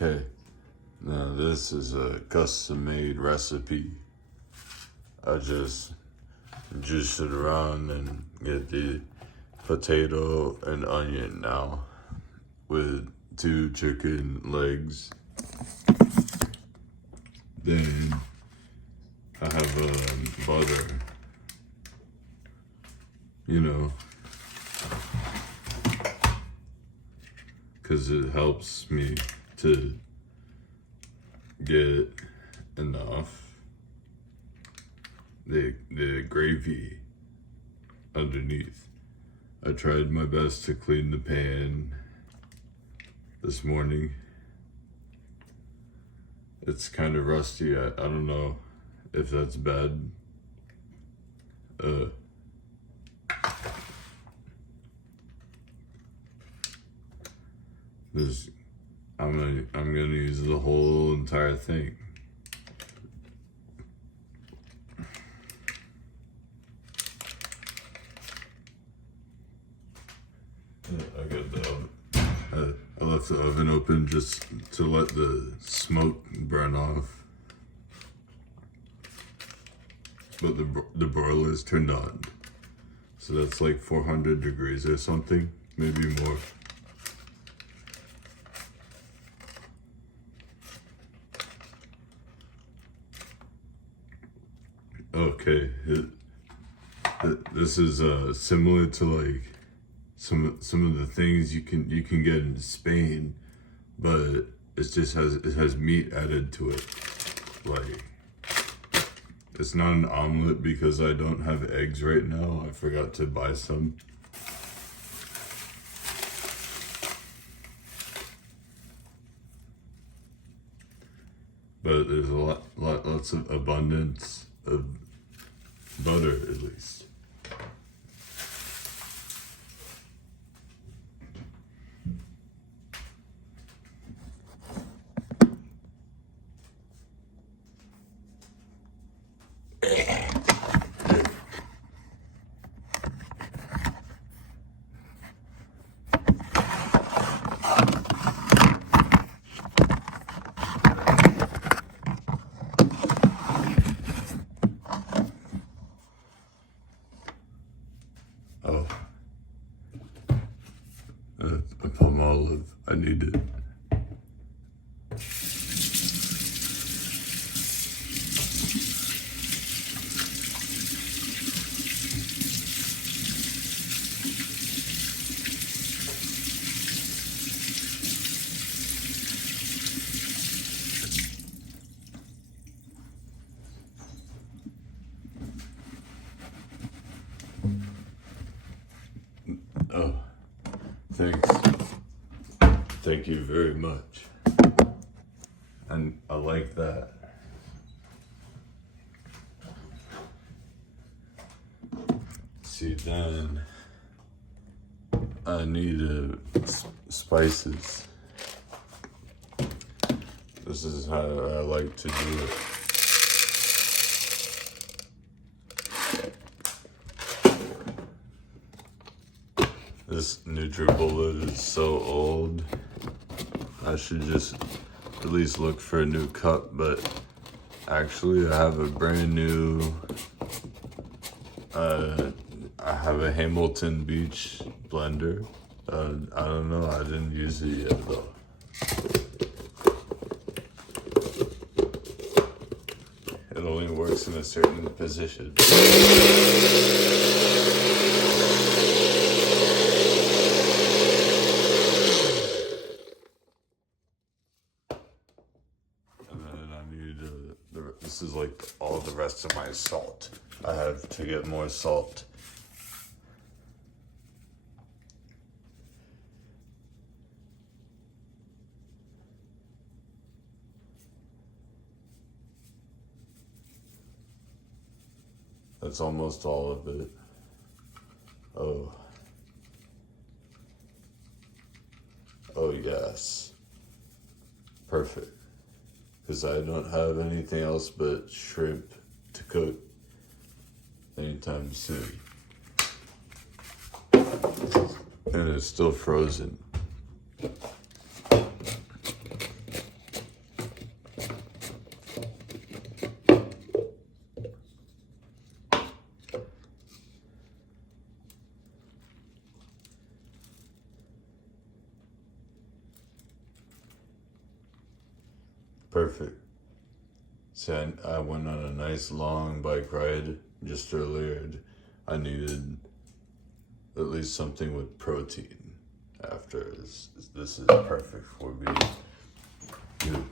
Okay, now this is a custom-made recipe. I just juice it around and get the potato and onion now with 2 chicken legs. Then I have butter, because it helps me to get enough. The gravy underneath. I tried my best to clean the pan this morning. It's kind of rusty. I don't know if that's bad. I'm gonna use the whole entire thing. I got the oven. I left the oven open just to let the smoke burn off. But the broiler is turned on. So that's like 400 degrees or something, maybe more. Okay, this is similar to like some of the things you can get in Spain, but it has meat added to it. Like, it's not an omelet because I don't have eggs right now. I forgot to buy some. But there's lots of abundance of butter, at least. Oh, a palm olive. I need it. Oh, thanks. Thank you very much. And I like that. See, then I need spices. This is how I like to do it. This NutriBullet is so old. I should just at least look for a new cup, but actually I have a brand new, I have a Hamilton Beach blender. I don't know, I didn't use it yet though. It only works in a certain position. This is like all the rest of my salt. I have to get more salt. That's almost all of it. Oh. Oh yes. Perfect. Because I don't have anything else but shrimp to cook anytime soon. And it's still frozen. Perfect. So I went on a nice long bike ride just earlier. I needed at least something with protein after. This is perfect for me. Dude.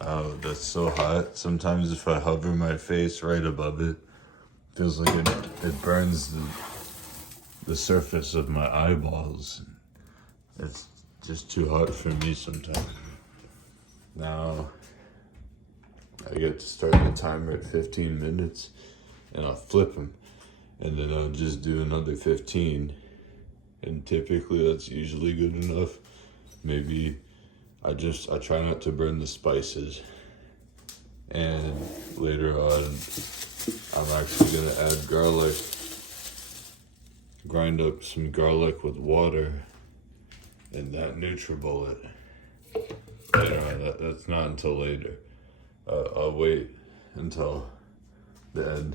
Oh, that's so hot. Sometimes if I hover my face right above it, feels like it burns the surface of my eyeballs. It's just too hot for me sometimes. Now, I get to start the timer at 15 minutes, and I'll flip them, and then I'll just do another 15, and typically that's usually good enough. Maybe I try not to burn the spices, and later on, I'm actually gonna add garlic, grind up some garlic with water, and that NutriBullet. Anyway, that's not until later. I'll wait until the end.